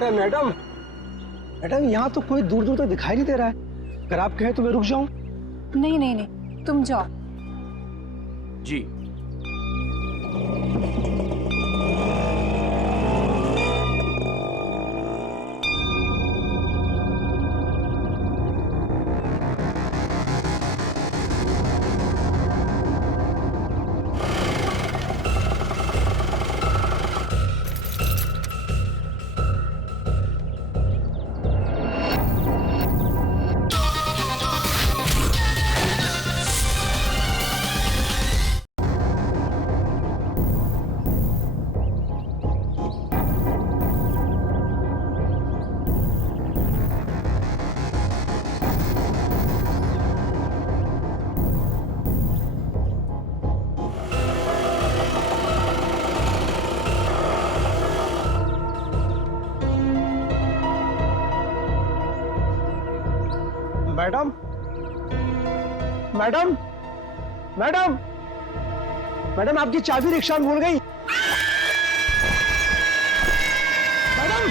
Madam, madam यहाँ तो कोई दूर दूर तक दिखाई नहीं दे रहा है। अगर आप कहें तो मैं रुक जाऊं? नहीं नहीं नहीं, तुम जाओ। जी। मैडम, मैडम, मैडम, मैडम आपकी चाबी रिक्शा में भूल गई। मैडम,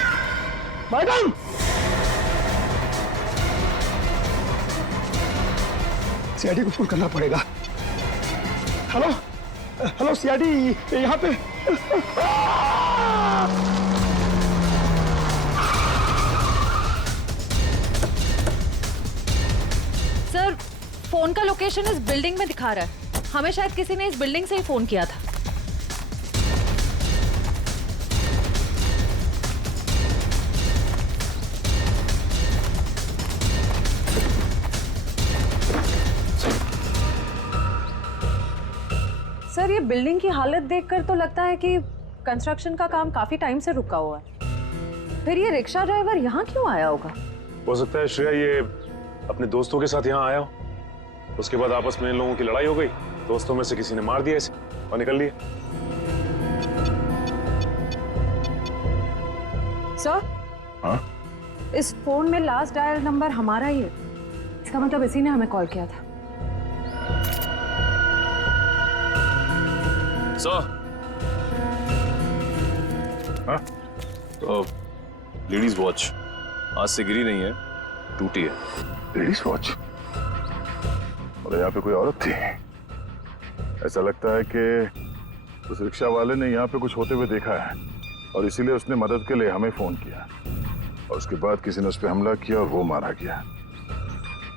मैडम, सीआईडी को फोन करना पड़ेगा। हेलो, हेलो सीआईडी, यहाँ पे। सर, फोन का लोकेशन इस बिल्डिंग में दिखा रहा है। हमें शायद किसी ने इस बिल्डिंग से ही फोन किया था। सर, ये बिल्डिंग की हालत देखकर तो लगता है कि कंस्ट्रक्शन का काम काफी टाइम से रुका हुआ है। फिर ये रिक्शा ड्राइवर यहाँ क्यों आया होगा? हो सकता है श्रेया ये अपने दोस्तों के साथ यहाँ आया हो, उसके बाद आपस में इन लोगों की लड़ाई हो गई, दोस्तों में से किसी ने मार दिया इसे और निकल लिया। सर, हाँ? इस फोन में लास्ट डायल नंबर हमारा ही है। इसका मतलब इसी ने हमें कॉल किया था। सर, हाँ? तो लेडीज वॉच आज से गिरी नहीं है, टूटी है। Ladies watch? और यहाँ पे कोई औरत थी? ऐसा लगता है कि उस रिक्शा वाले ने यहाँ पे कुछ होते हुए देखा है और इसीलिए उसने मदद के लिए हमें फोन किया और उसके बाद किसी ने उस पर हमला किया और वो मारा गया।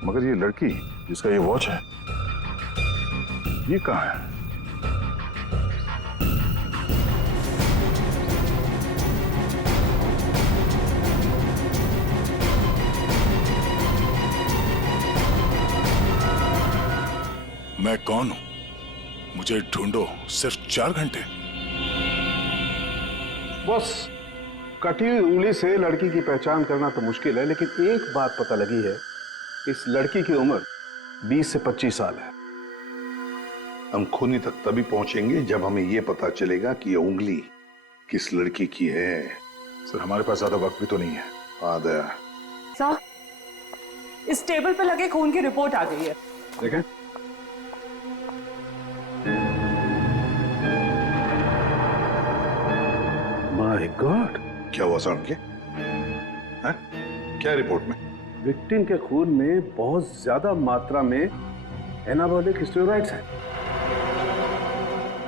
मगर ये लड़की जिसका ये वॉच है, ये कहाँ है? मैं कौन हूं? मुझे ढूंढो सिर्फ 4 घंटे। बस कटी हुई उंगली से लड़की की पहचान करना तो मुश्किल है, लेकिन एक बात पता लगी है, इस लड़की की उम्र 20 से 25 साल है। हम खूनी तक तभी पहुंचेंगे जब हमें ये पता चलेगा कि ये उंगली किस लड़की की है। सर, हमारे पास ज्यादा वक्त भी तो नहीं है। हाँ दया। सर, इस टेबल पे लगे खून की रिपोर्ट आ गई है। देखें। माय गॉड, क्या हुआ सर के? क्या रिपोर्ट में? विक्टिम के खून में बहुत ज्यादा मात्रा में एनाबॉलिक स्टेरॉइड्स हैं।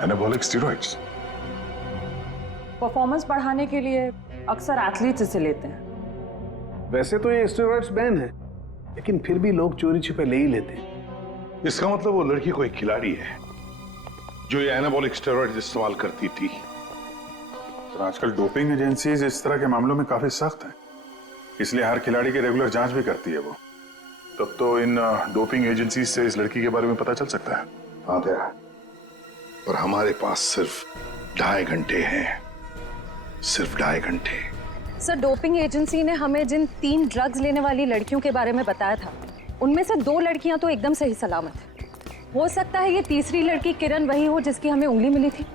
Anabolic steroids? परफॉर्मेंस बढ़ाने के लिए अक्सर एथलीट्स इसे लेते हैं। वैसे तो ये स्टेरॉइड्स बैन है, लेकिन फिर भी लोग चोरी छिपे ले ही लेते हैं। इसका मतलब वो लड़की कोई खिलाड़ी है जो ये एनाबॉलिक स्टेरॉइड्स इस्तेमाल करती थी। तो आजकल डोपिंग एजेंसीज इस तरह के मामलों में काफी सख्त हैं, इसलिए हर खिलाड़ी की रेगुलर जांच भी करती है वो। तब तो इन डोपिंग एजेंसीज से इस लड़की के बारे में पता चल सकता है। हाँ दया, पर हमारे पास सिर्फ 2.5 घंटे हैं, सिर्फ 2.5 घंटे। सर, डोपिंग एजेंसी ने हमें जिन 3 ड्रग्स लेने वाली लड़कियों के बारे में बताया था, उनमें से 2 लड़कियां तो एकदम सही सलामत है। हो सकता है ये तीसरी लड़की किरण वही हो जिसकी हमें उंगली मिली थी।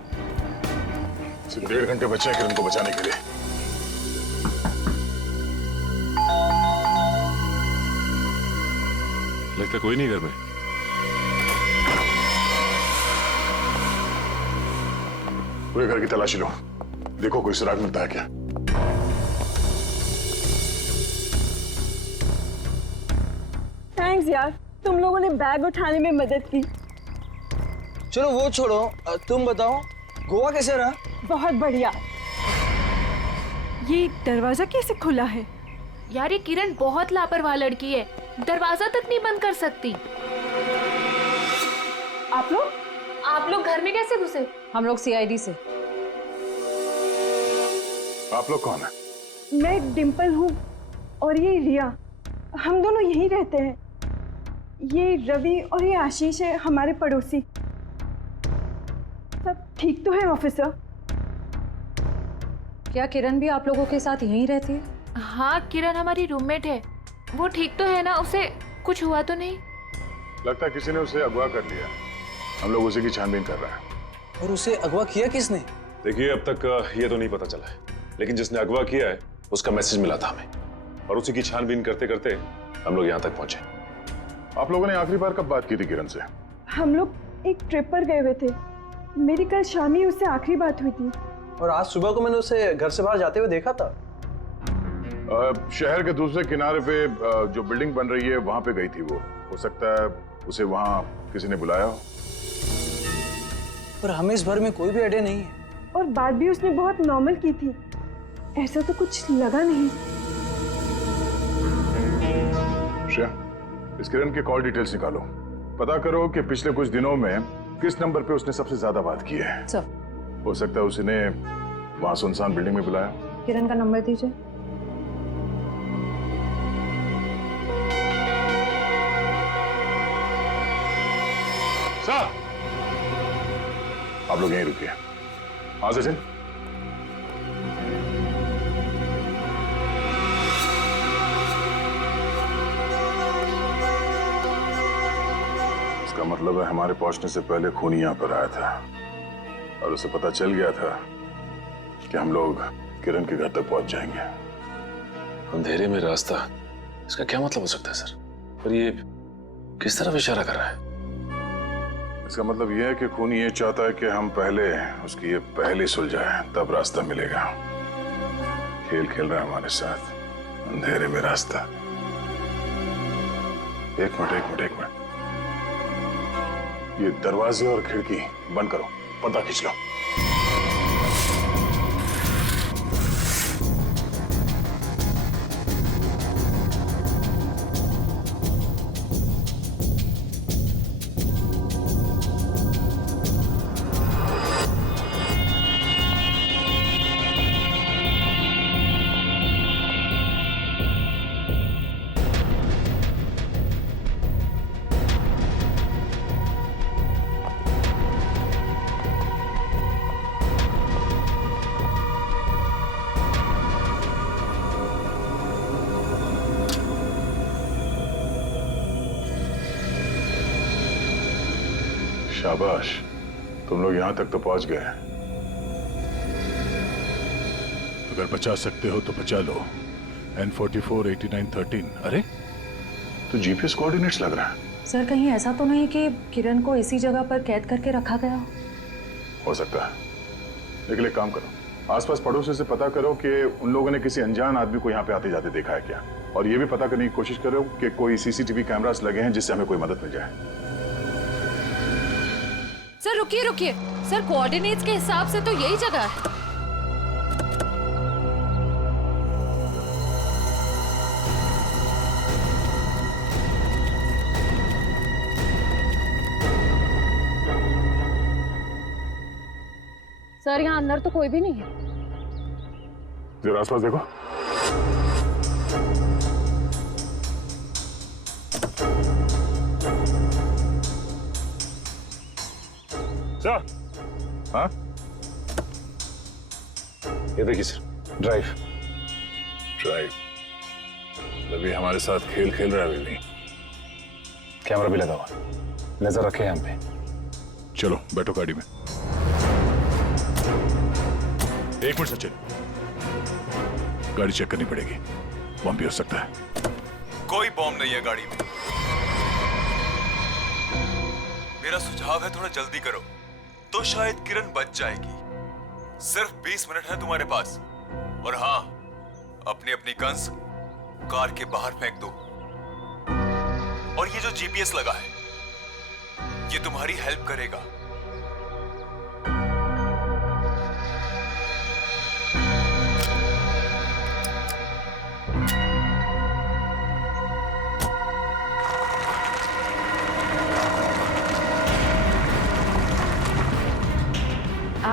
सिर्फ 1.5 घंटे बचे हैं किरण को बचाने के लिए। लगता कोई नहीं घर में। पूरे घर की तलाशी लो, देखो कोई सुराग मिलता है क्या। थैंक्स यार, तुम लोगों ने बैग उठाने में मदद की। चलो वो छोड़ो, तुम बताओ गोवा कैसे रहा? बहुत बढ़िया। ये दरवाजा कैसे खुला है? यार ये किरण बहुत लापरवाह लड़की है, दरवाजा तक नहीं बंद कर सकती। आप लोग घर में कैसे घुसे? हम लोग सीआईडी से। आप लोग कौन है? मैं डिम्पल हूँ और ये रिया, हम दोनों यहीं रहते हैं। ये रवि और ये आशीष है हमारे पड़ोसी। सब ठीक तो है ऑफिसर? क्या किरण भी आप लोगों के साथ यहीं रहती है? हाँ किरण हमारी रूममेट है। वो ठीक तो है ना? उसे कुछ हुआ तो नहीं? लगता है किसी ने उसे अगवा कर लिया। हम लोग उसी की छानबीन कर रहे हैं। और उसे अगवा किया किसने? देखिए अब तक ये तो नहीं पता चला है, लेकिन जिसने अगवा किया है उसका मैसेज मिला था हमें, और उसी की छानबीन करते करते हम लोग यहाँ तक पहुंचे। आप लोगों ने आखिरी बार कब बात की थी किरण से? हम लोग एक ट्रिप पर गए हुए थे। मेरी कल शाम ही उससे आखिरी बात हुई थी। और आज सुबह को मैंने उसे घर से बाहर जाते हुए देखा था। शहर के दूसरे किनारे पे जो बिल्डिंग बन रही है वहां पे गई थी वो। हो सकता है उसे वहां किसी ने बुलाया हो। पर हमें इस बारे में कोई भी आइडिया नहीं है। और बात भी उसने बहुत नॉर्मल की थी, ऐसा तो कुछ लगा नहीं। श्रेया, इस किरण के कॉल डिटेल्स निकालो। पता करो कि पिछले कुछ दिनों में किस नंबर पे उसने सबसे ज्यादा बात की है। सर, हो सकता है उसने वहां सुनसान बिल्डिंग में बुलाया। किरण का नंबर दीजिए। सर, आप लोग यहीं रुकिए। हाँ सचिन। इसका मतलब है हमारे पहुंचने से पहले खूनी यहां पर आया था और उसे पता चल गया था कि हम लोग किरण के घर तक पहुंच जाएंगे। अंधेरे में रास्ता, इसका क्या मतलब हो सकता है सर? पर ये किस तरफ इशारा कर रहा है? इसका मतलब यह है कि खूनी ये चाहता है कि हम पहले उसकी ये पहली सुलझाए, तब रास्ता मिलेगा। खेल खेल रहा है हमारे साथ, अंधेरे में रास्ता। एक मिनट। ये दरवाजे और खिड़की बंद करो, पर्दा खींच लो। शाबाश, तुम लोग यहां तक तो पहुंच गए। अगर बचा सकते हो तो बचा लो। N44 8913। अरे तो जीपीएस कोऑर्डिनेट्स लग रहा है। सर, कहीं ऐसा तो नहीं कि किरण को इसी जगह पर कैद करके रखा गया हो सकता है, लेकिन एक काम करो, आसपास पड़ोसी से पता करो कि उन लोगों ने किसी अनजान आदमी को यहाँ पे आते जाते देखा है क्या, और ये भी पता करने की कोशिश करो कि कोई सीसीटीवी कैमरास लगे हैं जिससे हमें कोई मदद मिल जाए। सर रुकिए। सर, कोऑर्डिनेट्स के हिसाब से तो यही जगह है। सर, यहाँ अंदर तो कोई भी नहीं है। जरा आसपास देखो। हाँ, ये देखिए सर, ड्राइव। अभी हमारे साथ खेल खेल रहा है अभी भी। कैमरा भी लगा हुआ, नजर रखे हैं हम पे। चलो बैठो गाड़ी में। एक मिनट सचिन, गाड़ी चेक करनी पड़ेगी, बम भी हो सकता है। कोई बॉम्ब नहीं है गाड़ी में। मेरा सुझाव है थोड़ा जल्दी करो तो शायद किरण बच जाएगी। सिर्फ 20 मिनट है तुम्हारे पास। और हाँ, अपनी अपनी गन्स कार के बाहर फेंक दो। और ये जो जीपीएस लगा है, ये तुम्हारी हेल्प करेगा।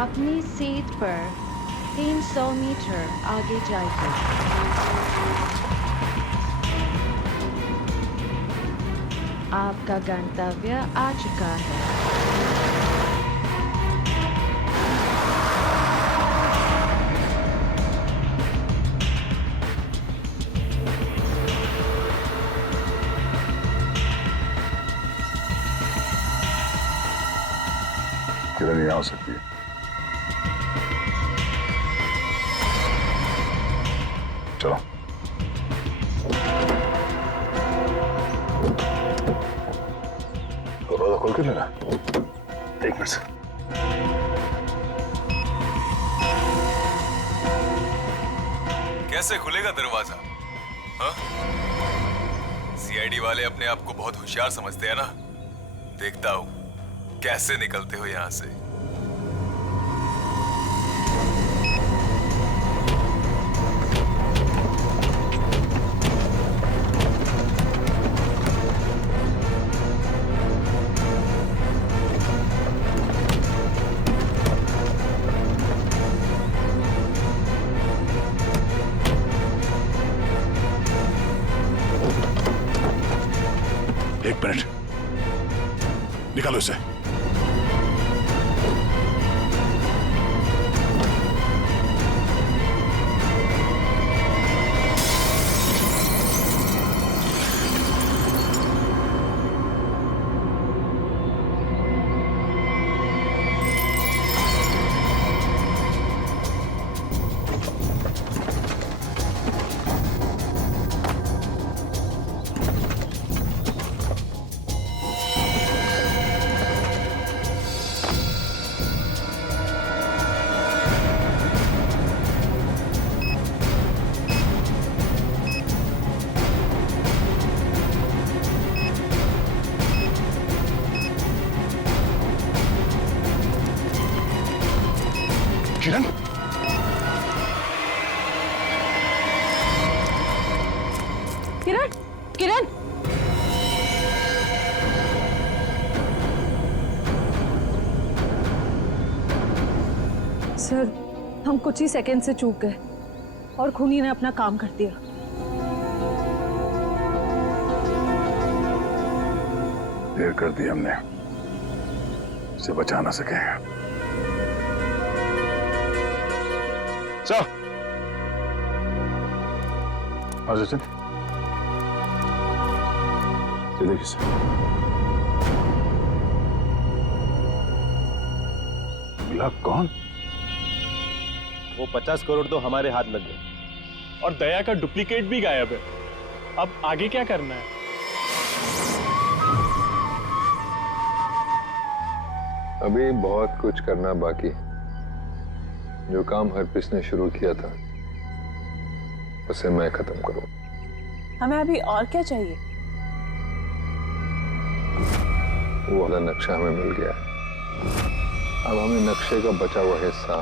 अपनी सीट पर 300 मीटर आगे जाइए। आपका गंतव्य आ चुका है। किरण यहाँ हो सकती है। चलो। दरवाजा खोल के लेना। एक मिनट से। कैसे खुलेगा दरवाजा? हाँ? सीआईडी वाले अपने आप को बहुत होशियार समझते हैं ना। देखता हूं कैसे निकलते हो यहां से। एक मिनट, निकालो इसे। किरण, किरण, किरण, सर हम कुछ ही सेकंड से चूक गए और खूनी ने अपना काम कर दिया। देर कर दी हमने, उसे बचा ना सके। सर, हाँ सचिन, चलिए किसे मिला? कौन? वो 50 करोड़ तो हमारे हाथ लग गए और दया का डुप्लीकेट भी गायब है। अब आगे क्या करना है? अभी बहुत कुछ करना बाकी। जो काम हरप्रीत ने शुरू किया था उसे मैं खत्म करूं। हमें अभी और क्या चाहिए? वो वाला नक्शा हमें मिल गया है। अब हमें नक्शे का बचा हुआ हिस्सा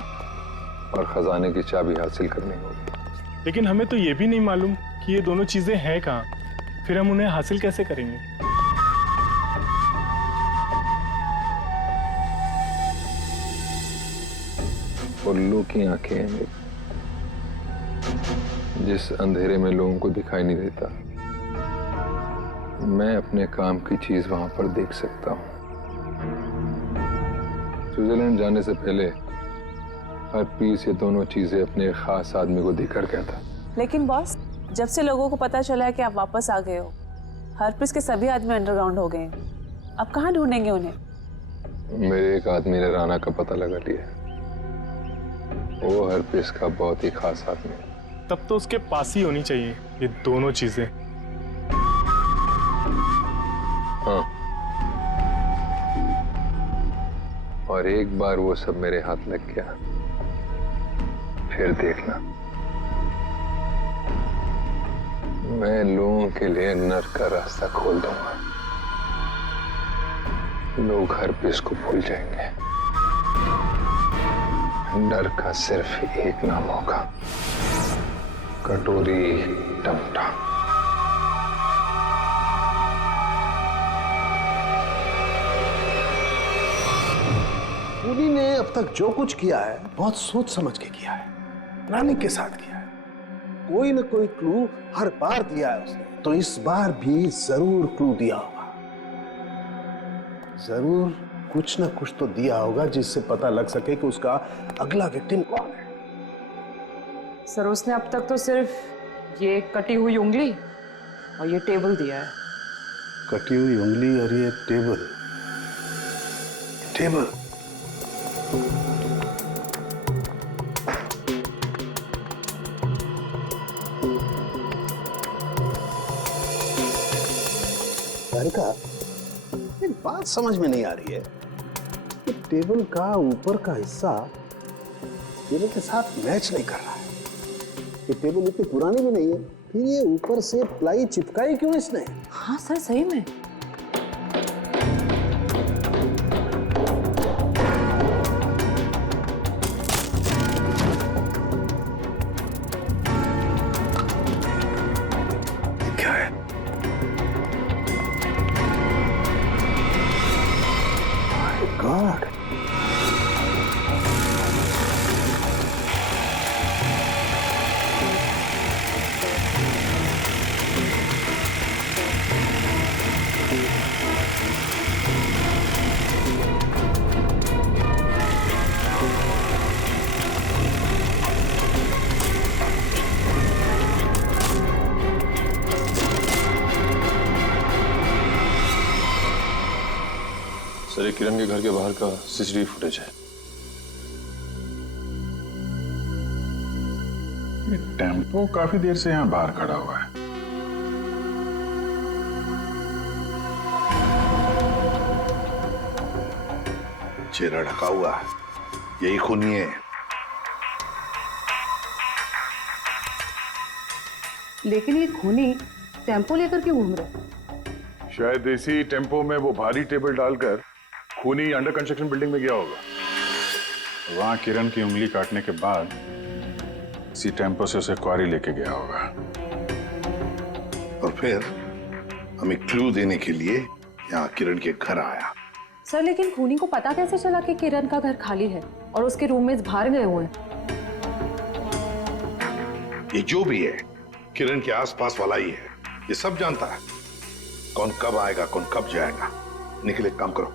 और खजाने की चाबी हासिल करनी होगी। लेकिन हमें तो ये भी नहीं मालूम कि ये दोनों चीजें हैं कहाँ। फिर हम उन्हें हासिल कैसे करेंगे? उल्लू की आंखें हैं मेरी। जिस अंधेरे में लोगों को दिखाई नहीं देता, मैं अपने काम की चीज वहां पर देख सकता हूं। स्विट्जरलैंड जाने से पहले हरप्रीत ये दोनों चीजें अपने खास आदमी को देकर गया था। लेकिन बॉस, जब से लोगों को पता चला है कि आप वापस आ गए हो, हरप्रीत के सभी आदमी अंडरग्राउंड हो गए हैं। अब कहाँ ढूंढेंगे उन्हें? मेरे एक आदमी ने राना का पता लगा लिया। वो हरप्रीत का बहुत ही खास आदमी है। तब तो उसके पास ही होनी चाहिए ये दोनों चीजें। हाँ, और एक बार वो सब मेरे हाथ लग गया, फिर देखना मैं लोगों के लिए नर्क का रास्ता खोल दूंगा। लोग हर पेस को भूल जाएंगे। डर का सिर्फ एक नाम होगा, कटोरी टमटा। खूनी ने अब तक जो कुछ किया है बहुत सोच समझ के किया है, प्लानिंग के साथ किया है। कोई न कोई क्लू हर बार दिया है उसने, तो इस बार भी जरूर क्लू दिया होगा। जरूर कुछ न कुछ तो दिया होगा जिससे पता लग सके कि उसका अगला विक्टिम कौन है। सर उसने अब तक तो सिर्फ ये कटी हुई उंगली और ये टेबल दिया है। कटी हुई उंगली और ये टेबल। टेबल का एक बात समझ में नहीं आ रही है कि टेबल का ऊपर का हिस्सा टेबल के साथ मैच नहीं कर रहा है। ये टेबल इतनी पुरानी भी नहीं है, फिर ये ऊपर से प्लाई चिपकाई क्यों इसने? हाँ सर सही में। क्या है? God. सर, ये किरण के घर के बाहर का सीसीटीवी फुटेज है। टेम्पो काफी देर से यहाँ बाहर खड़ा हुआ है। चेहरा ढका हुआ है, यही खूनी है। लेकिन ये खूनी टेम्पो लेकर क्यों घूम रहा है? शायद इसी टेम्पो में वो भारी टेबल डालकर खूनी अंडर कंस्ट्रक्शन बिल्डिंग में गया होगा। वहां किरण की उंगली काटने के बाद इसी टेम्पो से उसे क्वारी लेके गया होगा। और फिर हमें क्लू देने के लिए यहाँ किरण के घर आया। सर लेकिन खूनी को पता कैसे चला कि किरण का घर खाली है और उसके रूममेट्स बाहर गए हुए हैं? ये जो भी है किरण के आसपास वाला ही है, ये सब जानता है कौन कब आएगा कौन कब जाएगा। निकले, काम करो,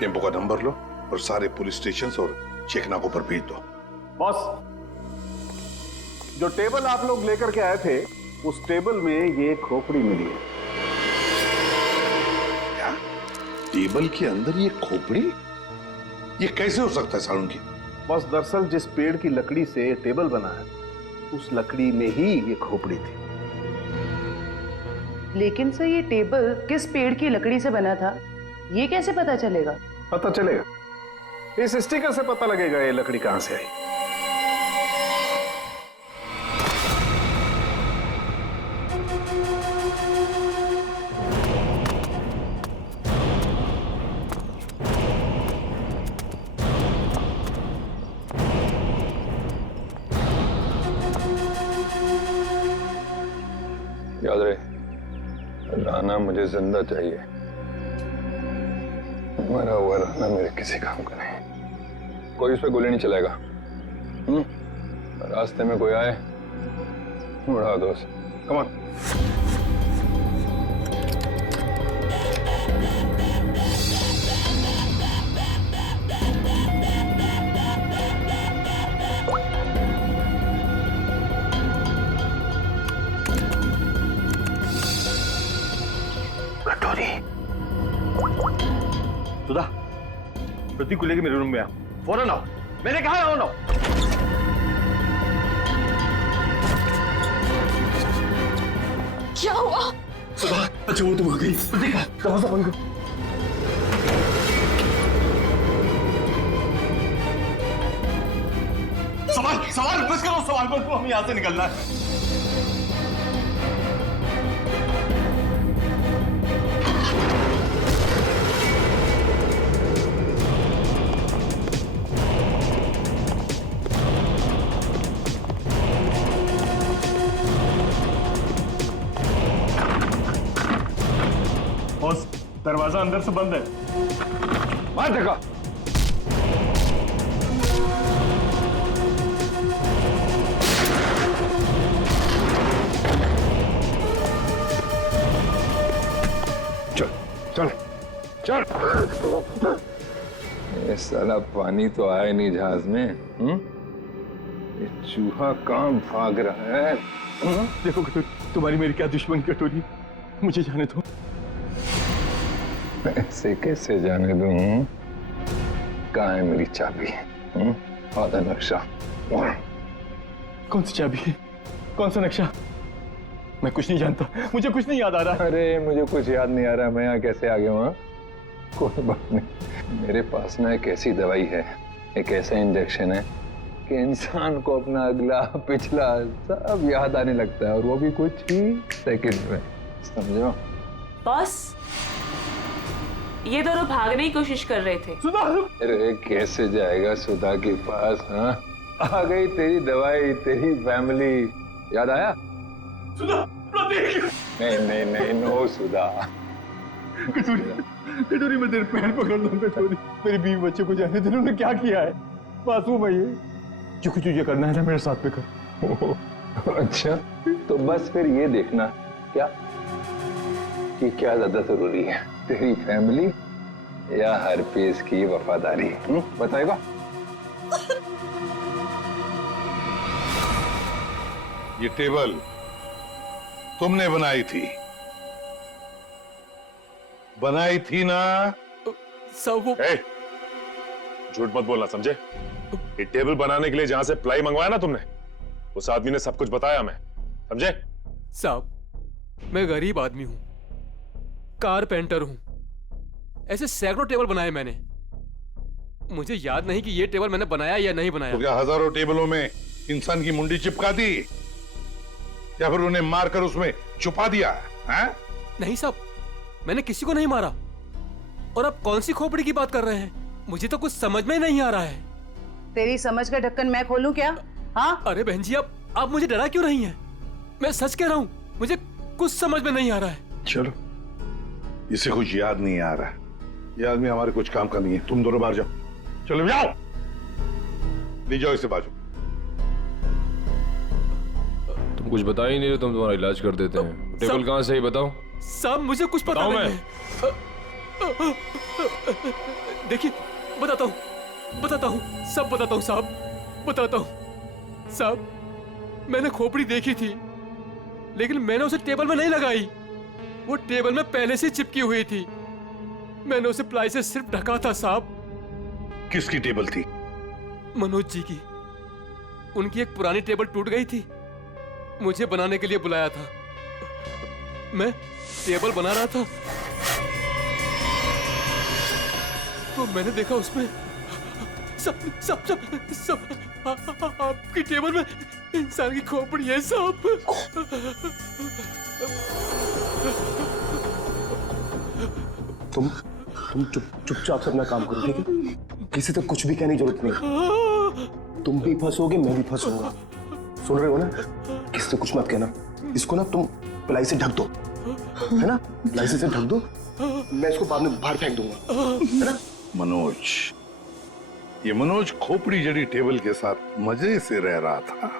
टेम्पो का नंबर लो और सारे पुलिस स्टेशन और चेकनाकों पर भेज दो। बॉस, जो टेबल आप लोग लेकर के आए थे उस टेबल में ये खोपड़ी मिली है। क्या? टेबल के अंदर ये खोपड़ी? ये कैसे हो सकता है सारुण की? बॉस, दरअसल जिस पेड़ की लकड़ी से टेबल बना है उस लकड़ी में ही ये खोपड़ी थी। लेकिन सर ये टेबल किस पेड़ की लकड़ी से बना था ये कैसे पता चलेगा? पता चलेगा, इस स्टिकर से पता लगेगा ये लकड़ी कहां से आई। याद रहे, राना मुझे जिंदा चाहिए। मरा हुआ राना मेरे किसी काम का नहीं। कोई उस पर गोली नहीं चलाएगा। रास्ते में कोई आए उड़ा दो उसे। Come on. सुधा, प्रतीक को लेके मेरे रूम में आ, फौरन आओ। मैंने कहा आओ ना। क्या हुआ? सुधा, अच्छा वो तुम आ गई। प्रतीक, दरवाजा बंद करो। सवाल बस करो, सवाल बस करो, हमें यहाँ से निकलना है। दरवाजा अंदर से बंद है। मार देखा। चल चल चल। ये साला पानी तो आया नहीं जहाज में। ये चूहा कहाँ भाग रहा है? देखो कटोरी, तुम्हारी मेरी क्या दुश्मन कटोरी, मुझे जाने दो। ऐसे कैसे जाने दूं? कहाँ है मेरी चाबी? आधा नक्शा। कौन सी चाबी है? कौन सा नक्शा? मैं कुछ नहीं जानता, मुझे कुछ नहीं याद आ रहा। अरे मुझे कुछ याद नहीं आ रहा, मैं यहाँ कैसे आ गया हूँ? कोई बात नहीं, मेरे पास ना एक ऐसी दवाई है, एक ऐसा इंजेक्शन है कि इंसान को अपना अगला पिछला सब याद आने लगता है, और वो भी कुछ ही सेकंड में, समझो? बॉस, ये दोनों भागने की कोशिश कर रहे थे। अरे कैसे जाएगा सुधा के पास? हाँ, आ गई तेरी दवाई, तेरी फैमिली, याद आया? सुधा, नहीं नहीं नहीं, नो सुधा। कटोरी मैं तेरे पैर पकड़ लूं कटोरी, मेरी बीवी बच्चे को जाने दे। उन्होंने क्या किया है? मासूम है ये, जो कुछ तुझे करना है ना मेरे साथ पे कर। अच्छा, तो बस फिर ये देखना क्या कि क्या ज्यादा जरूरी है, तेरी फैमिली या हरपेश की वफादारी? बताएगा? ये टेबल तुमने बनाई थी ना? सब वो झूठ मत बोलना, समझे? ये टेबल बनाने के लिए जहां से प्लाई मंगवाया ना तुमने, उस आदमी ने सब कुछ बताया हमें, समझे? साहब, मैं गरीब आदमी हूं, कारपेंटर हूं, ऐसे सैकड़ों टेबल बनाए मैंने। मुझे याद नहीं कि ये टेबल मैंने बनाया या नहीं बनाया। तो क्या हजारों टेबलों में इंसान की मुंडी चिपका दी, या फिर उन्हें मारकर उसमें छुपा दिया है? नहीं साहब, मैंने किसी को नहीं मारा। और आप कौन सी खोपड़ी की बात कर रहे हैं? मुझे तो कुछ समझ में नहीं आ रहा है। तेरी समझ का ढक्कन मैं खोलूं क्या? हाँ? अरे बहन जी, आप मुझे डरा क्यों नहीं है? मैं सच कह रहा हूँ, मुझे कुछ समझ में नहीं आ रहा है। चलो, इसे कुछ याद नहीं आ रहा, ये आदमी हमारे कुछ काम का नहीं है। तुम दोनों बाहर जाओ, चलो जाओ, ले जाओ इसे बाजू। तुम कुछ बता ही नहीं रहे, तुम तुम्हारा इलाज कर देते हैं। टेबल कहाँ से ही बताओ। साहब मुझे कुछ पता नहीं है। देखिए, बताता हूँ, सब बताता हूँ साहब, बताता हूँ। साहब, मैंने खोपड़ी देखी थी, लेकिन मैंने उसे टेबल में नहीं लगाई। वो टेबल में पहले से चिपकी हुई थी। मैंने उसे प्लाई से सिर्फ ढका था साहब। किसकी टेबल थी? मनोज जी की। उनकी एक पुरानी टेबल टूट गई थी, मुझे बनाने के लिए बुलाया था। मैं टेबल बना रहा था तो मैंने देखा उसमें सब आपकी टेबल में इंसान की खोपड़ी है साहब। तुम चुपचाप से अपना काम करो, ठीक है? किसी तक कुछ भी कहने की जरूरत नहीं। तुम भी फंसोगे, मैं भी फंसूंगा। सुन रहे हो ना? किसी से कुछ मत कहना। इसको ना तुम प्लाई से ढक दो, है ना? प्लाई से ढक दो, मैं इसको बाद में बाहर फेंक दूंगा, है ना? मनोज, ये मनोज खोपड़ी जड़ी टेबल के साथ मजे से रह रहा था।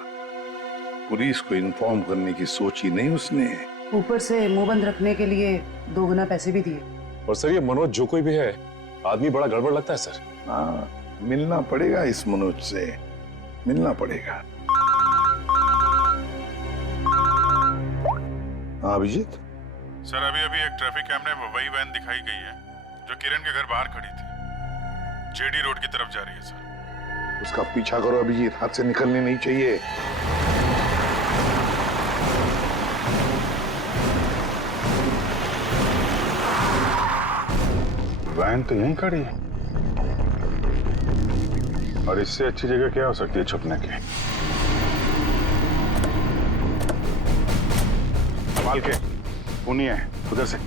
पुलिस को इन्फॉर्म करने की सोची नहीं उसने। ऊपर से मुंह बंद रखने के लिए 2 गुना पैसे भी दिए। और सर, ये मनोज जो कोई भी है, आदमी बड़ा गड़बड़ लगता है सर। हाँ, मिलना पड़ेगा इस मनोज से, मिलना पड़ेगा। हाँ अभिजीत सर, अभी अभी एक ट्रैफिक कैमरे में वही वैन दिखाई गई है जो किरण के घर बाहर खड़ी थी। जेडी रोड की तरफ जा रही है सर। उसका पीछा करो अभिजीत, हाथ से निकलने नहीं चाहिए। वैन तो यहीं खड़ी है, और इससे अच्छी जगह क्या हो सकती है छुपने की? संभाल के, पुनी है उधर से।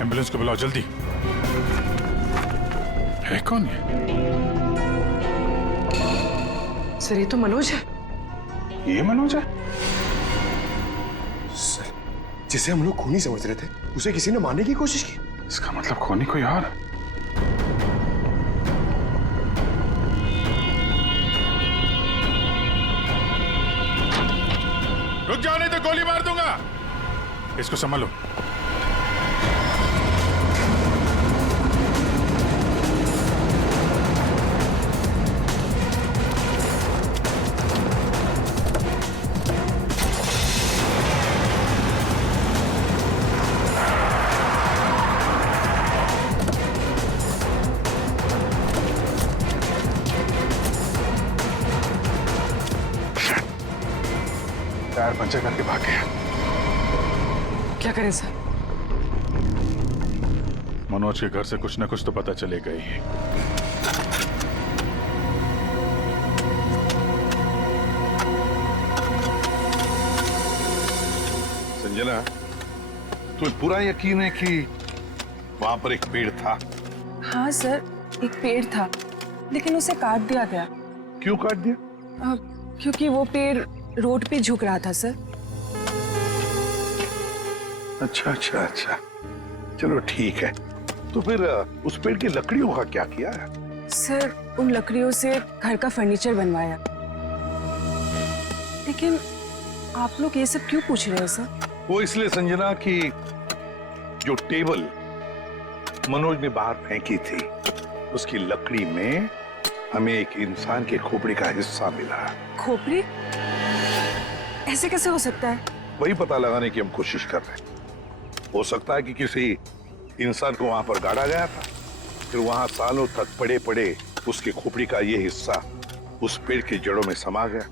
एम्बुलेंस को बुलाओ जल्दी। है कौन ये? सर ये तो मनोज है। ये मनोज है? सर, जिसे हम लोग खूनी समझ रहे थे उसे किसी ने मारने की कोशिश की। इसका मतलब खूनी कोई और। रुक जाओ नहीं तो गोली मार दूंगा। इसको संभालो। टायर पंचर करके भाग गया। क्या करें सर? मनोज के घर से कुछ न कुछ तो पता चलेगा ही। संजना, तुम्हें पूरा यकीन है कि वहां पर एक पेड़ था? हाँ सर, एक पेड़ था लेकिन उसे काट दिया गया। क्यों काट दिया? क्योंकि वो पेड़ रोड पे झुक रहा था सर। अच्छा अच्छा अच्छा, चलो ठीक है। तो फिर उस पेड़ की लकड़ियों का क्या किया है? सर उन लकड़ियों से घर का फर्नीचर बनवाया। लेकिन आप लोग ये सब क्यों पूछ रहे हैं सर? वो इसलिए संजना कि जो टेबल मनोज ने बाहर फेंकी थी उसकी लकड़ी में हमें एक इंसान के खोपड़ी का हिस्सा मिला। खोपड़ी? ऐसे कैसे हो सकता है? वही पता लगाने की हम कोशिश कर रहे हैं। हो सकता है कि किसी इंसान को वहां पर गाड़ा गया था, फिर वहां सालों तक पड़े पड़े उसके खोपड़ी का ये हिस्सा उस पेड़ की जड़ों में समा गया,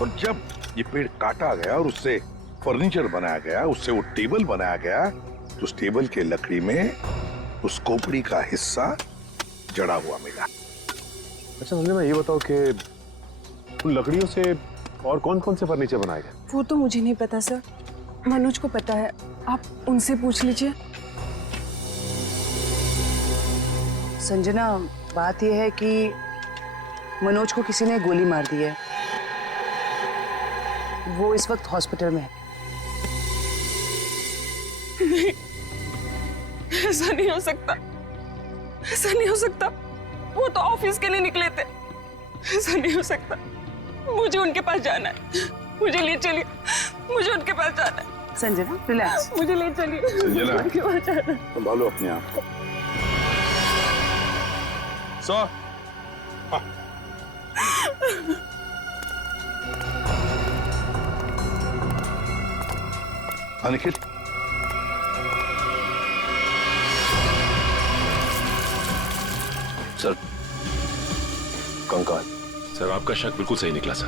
और जब ये पेड़ काटा गया और उससे फर्नीचर बनाया गया, उससे वो टेबल बनाया गया, तो उस टेबल के लकड़ी में उस खोपड़ी का हिस्सा जड़ा हुआ मिला। अच्छा संजय, मैं ये बताओ कि उन लकड़ियों से और कौन कौन से फर्नीचर बनाए गए? वो तो मुझे नहीं पता सर, मनोज को पता है, आप उनसे पूछ लीजिए। संजना, बात यह है कि मनोज को किसी ने गोली मार दी है। वो इस वक्त हॉस्पिटल में है। नहीं, ऐसा नहीं हो सकता, ऐसा नहीं हो सकता। वो तो ऑफिस के लिए निकले थे। ऐसा नहीं हो सकता। मुझे उनके पास जाना है, मुझे ले चलिए, मुझे उनके पास जाना है। संजना रिलैक्स, मुझे ले चलिए, संजना, उनके पास जाना है। संभालो अपने आप को। सो निखिल, सर, कंकाल। सर, आपका शक बिल्कुल सही निकला सर।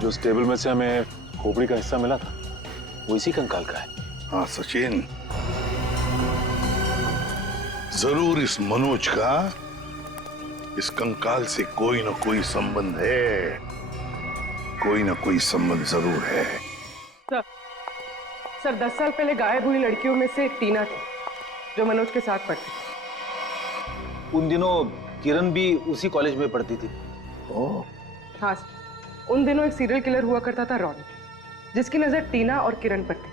जो उस टेबल में से हमें खोपड़ी का हिस्सा मिला था वो इसी कंकाल का है। हाँ सचिन, जरूर इस मनोज का इस कंकाल से कोई ना कोई संबंध है, कोई ना कोई संबंध जरूर है। सर 10 साल पहले गायब हुई लड़कियों में से एक टीना थी जो मनोज के साथ पढ़ती थी। उन दिनों किरण भी उसी कॉलेज में पढ़ती थी। हाँ सर, उन दिनों एक सीरियल किलर हुआ करता था रॉनी, जिसकी नजर टीना और किरण पर थी।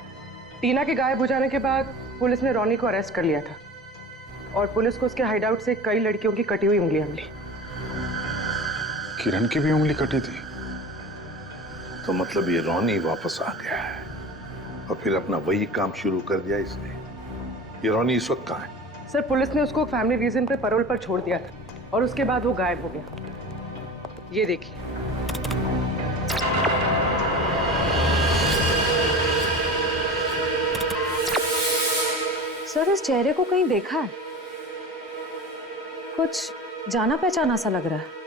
टीना के गायब हो जाने के बाद पुलिस ने रॉनी को अरेस्ट कर लिया था और पुलिस को उसके हाइडआउट से कई लड़कियों की कटी हुई उंगलियां मिली। किरण की भी उंगली कटी थी? तो मतलब ये रॉनी वापस आ गया है और फिर अपना वही काम शुरू कर दिया इसने। ये रॉनी इस वक्त कहाँ है? सर पुलिस ने उसको फैमिली रीजन पे पैरोल पर छोड़ दिया था और उसके बाद वो गायब हो गया। ये देखिए। सर इस चेहरे को कहीं देखा है, कुछ जाना पहचाना सा लग रहा है।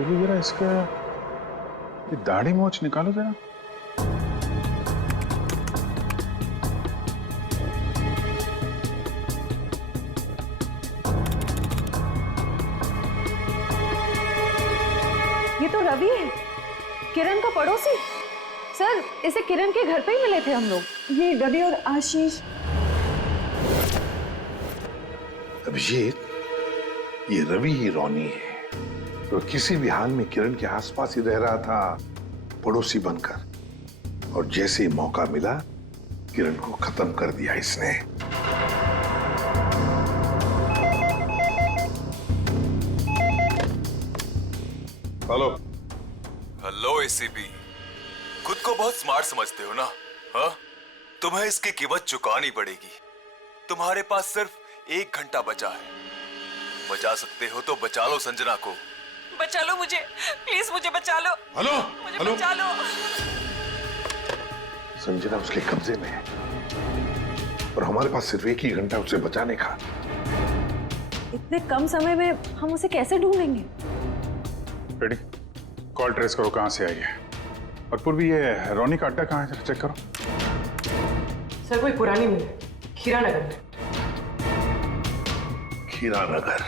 जरा इसका ये दाढ़ी मोछ निकालो जरा। ये तो रवि है, किरण का पड़ोसी। सर, इसे किरण के घर पे ही मिले थे हम लोग। ये रवि और आशीष। अभिजीत, ये रवि ही रोनी है, तो किसी भी हाल में किरण के आसपास ही रह रहा था, पड़ोसी बनकर। और जैसे ही मौका मिला, किरण को खत्म कर दिया इसने। हेलो। हेलो एसीपी, खुद को बहुत स्मार्ट समझते हो ना? हाँ, तुम्हें इसकी कीमत चुकानी पड़ेगी। तुम्हारे पास सिर्फ 1 घंटा बचा है। बचा सकते हो तो बचा लो संजना को। बचा लो मुझे, प्लीज मुझे बचा लो। हेलो, मुझे हेलो। बचा लो। संजना उसके कब्जे में है और हमारे पास सिर्फ 1 ही घंटा उसे बचाने का। इतने कम समय में हम उसे कैसे ढूंढेंगे? रेडी, कॉल ट्रेस करो कहां से आई है। और पूर्वी, ये रोनी का अड्डा कहां है, चेक करो। सर, कोई पुरानी मिल है, खीरा नगर में। खीरा नगर।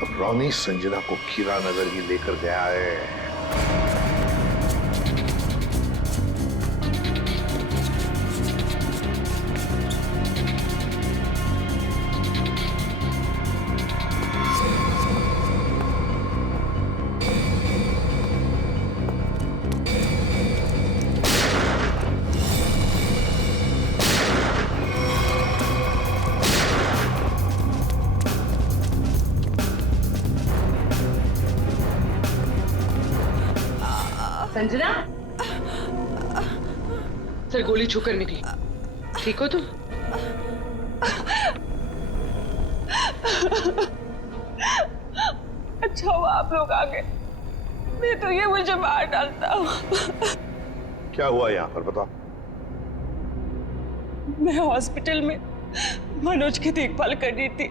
तो रोनी संजना को खीरा नगर ही लेकर गया है। संजना, सर गोली छूकर निकली। ठीक हो तुम? अच्छा हुआ आप लोग आ गए, नहीं तो ये मुझे मार डालता। क्या हुआ यहाँ पर, बताओ। मैं हॉस्पिटल में मनोज की देखभाल कर रही थी।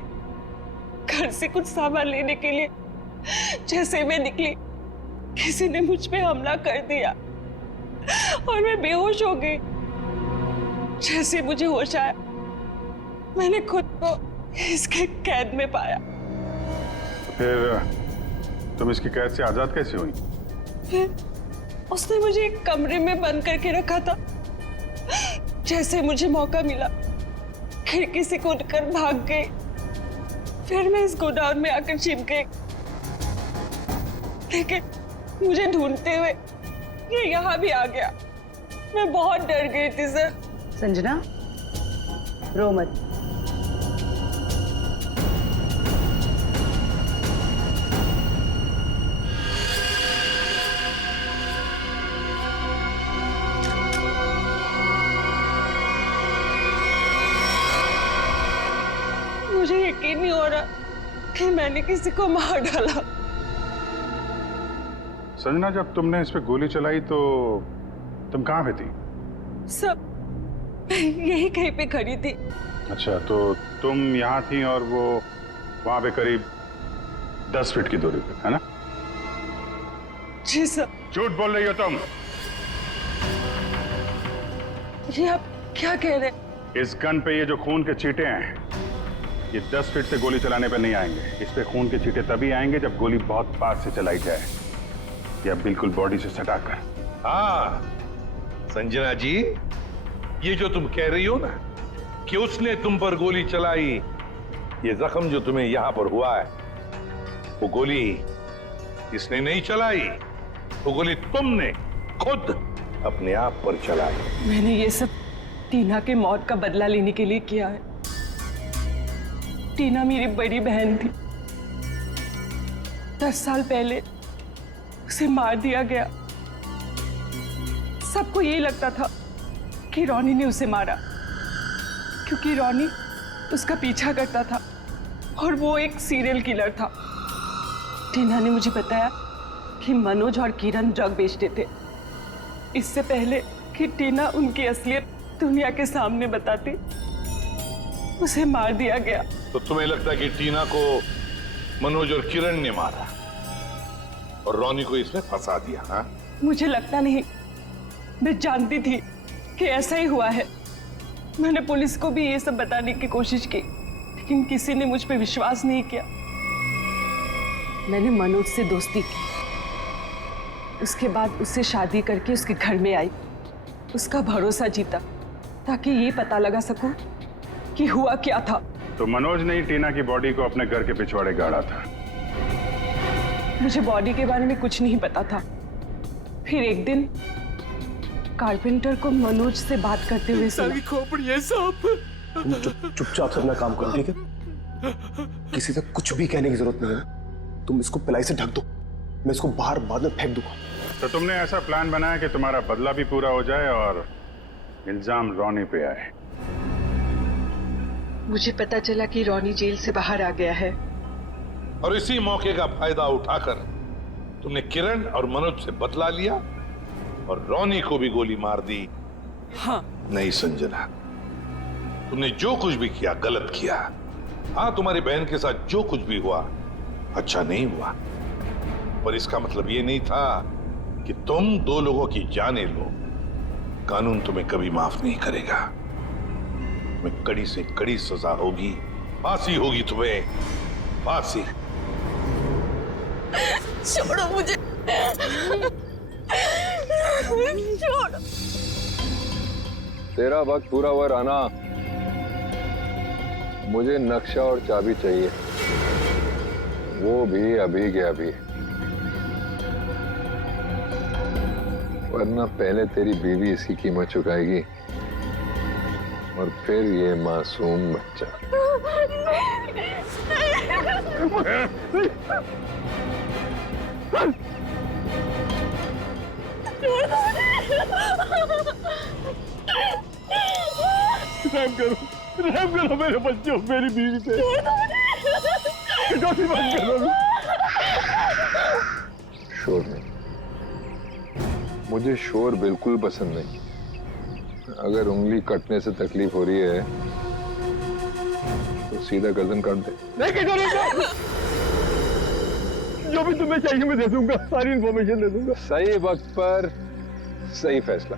घर से कुछ सामान लेने के लिए जैसे मैं निकली, किसी ने मुझ पे हमला कर दिया और मैं बेहोश हो गई। जैसे मुझे होश आया, मैंने खुद को इसके कैद में पाया। फिर तुम इसकी कैद से आजाद कैसे हुई? फिर उसने मुझे एक कमरे में बंद करके रखा था। जैसे मुझे मौका मिला, खिड़की से कूदकर भाग गई। फिर मैं इस गोडाउन में आकर छिप गई, लेकिन मुझे ढूंढते हुए ये यहाँ भी आ गया। मैं बहुत डर गई थी सर। संजना, रो मत। मुझे यकीन नहीं हो रहा कि मैंने किसी को मार डाला। संजना, जब तुमने इस पे गोली चलाई तो तुम कहाँ पे थी? सब यही कहीं पे खड़ी थी। अच्छा, तो तुम यहाँ थी और वो वहां पे करीब 10 फीट की दूरी पे, है ना? जी सर। झूठ बोल रही हो तुम। ये आप क्या कह रहे हैं? इस गन पे ये जो खून के छींटे हैं, ये 10 फीट से गोली चलाने पे नहीं आएंगे। इस पे खून के छींटे तभी आएंगे जब गोली बहुत पास से चलाई जाए, या बिल्कुल बॉडी से सटाकर। हाँ संजना जी, ये जो तुम कह रही हो ना कि उसने तुम पर गोली चलाई, ये जख्म जो तुम्हें यहां पर हुआ है, वो गोली इसने नहीं चलाई, वो गोली तुमने खुद अपने आप पर चलाई। मैंने ये सब टीना के मौत का बदला लेने के लिए किया है। टीना मेरी बड़ी बहन थी। 10 साल पहले उसे मार दिया गया। सबको यही लगता था कि रोनी ने उसे मारा, क्योंकि रोनी उसका पीछा करता था और वो एक सीरियल किलर था। टीना ने मुझे बताया कि मनोज और किरण ड्रग बेचते थे। इससे पहले कि टीना उनकी असलियत दुनिया के सामने बताती, उसे मार दिया गया। तो तुम्हें लगता है कि टीना को मनोज और किरण ने मारा और रोनी को इसमें फंसा दिया? हाँ, मुझे लगता नहीं, मैं जानती थी कि ऐसा ही हुआ है। मैंने पुलिस को भी ये सब बताने की कोशिश की, लेकिन किसी ने मुझ पे विश्वास नहीं किया। मैंने मनोज से दोस्ती की, उसके बाद उससे शादी करके उसके घर में आई, उसका भरोसा जीता ताकि ये पता लगा सकूं कि हुआ क्या था। तो मनोज ने ही टीना की बॉडी को अपने घर के पिछवाड़े गाड़ा था। मुझे बॉडी के बारे में कुछ नहीं पता था। फिर एक दिन कारपेंटर को मनोज से बात करते हुए सुना। खोपड़ी है साहब। तुम चुपचाप से अपना काम करो, ठीक है? किसी से कुछ भी कहने की जरूरत नहीं है। तुम इसको पिलाई से ढक दो, मैं इसको बाहर बाद में फेंक दूंगा। तो तुमने ऐसा प्लान बनाया कि तुम्हारा बदला भी पूरा हो जाए और इल्जाम रॉनी पे आए। मुझे पता चला कि रॉनी जेल से बाहर आ गया है और इसी मौके का फायदा उठाकर तुमने किरण और मनोज से बदला लिया और रॉनी को भी गोली मार दी। हाँ। नहीं संजना, तुमने जो कुछ भी किया गलत किया। हाँ, तुम्हारी बहन के साथ जो कुछ भी हुआ अच्छा नहीं हुआ, पर इसका मतलब ये नहीं था कि तुम दो लोगों की जाने लो। कानून तुम्हें कभी माफ नहीं करेगा। तुम्हें कड़ी से कड़ी सजा होगी, फांसी होगी तुम्हें, फांसी। छोड़ो मुझे, छोड़ो। तेरा वक्त पूरा हुआ राना, मुझे नक्शा और चाबी चाहिए, वो भी अभी के अभी, वरना पहले तेरी बीवी इसकी कीमत चुकाएगी और फिर ये मासूम बच्चा। रहम करो मेरे बच्चों, मेरी बीवी पे। बंद करो। शोर नहीं, मुझे शोर बिल्कुल पसंद नहीं। अगर उंगली कटने से तकलीफ हो रही है तो सीधा गर्दन काट दे। नहीं कटोरेगा। जो भी तुम्हें चाहिए मैं दे दूंगा, सारी इंफॉर्मेशन दे दूंगा। सही वक्त पर सही फैसला।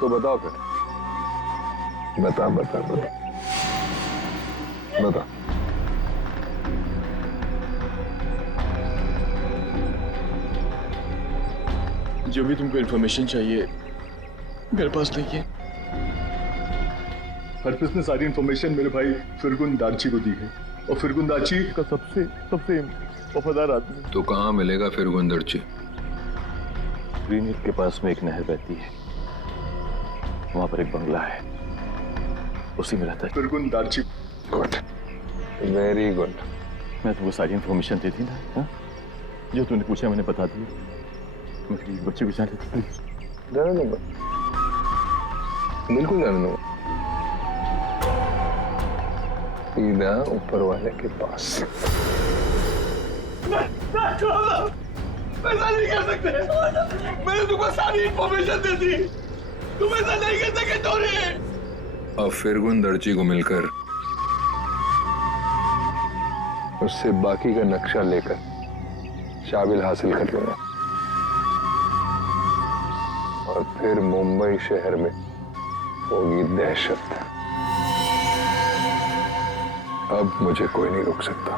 तो बताओ फिर, बता बता बता बता। जो भी तुमको इंफॉर्मेशन चाहिए मेरे पास नहीं है। हरप्रीत ने सारी इंफॉर्मेशन मेरे भाई फिरगुन दार्ची को दी है और फिरगुन दार्ची का सबसे वफादार आदमी। तो कहाँ मिलेगा फिरगुन दार्ची? ग्रीन हिल के पास में एक नहर बहती है, वहां पर एक बंगला है, उसी में रहता है फिरगुन दार्ची। Good, very good. मैं तुमको सारी इंफॉर्मेशन दे दी ना? हा? जो तूने पूछा मैंने बता दी। मेरे बच्चे को जाने दे प्लीज। जाने दूंगा, बिल्कुल जाने दूंगा। सीधा ऊपर वाले के पास। ऐसा नहीं कर सकते। मैंने तुमको सारी इंफॉर्मेशन दे दी, तुम ऐसा नहीं कर सके टोरी। अब फिरगुन दर्जी को मिलकर उससे बाकी का नक्शा लेकर शाबिल हासिल कर लूंगा और फिर मुंबई शहर में होगी दहशत। अब मुझे कोई नहीं रोक सकता।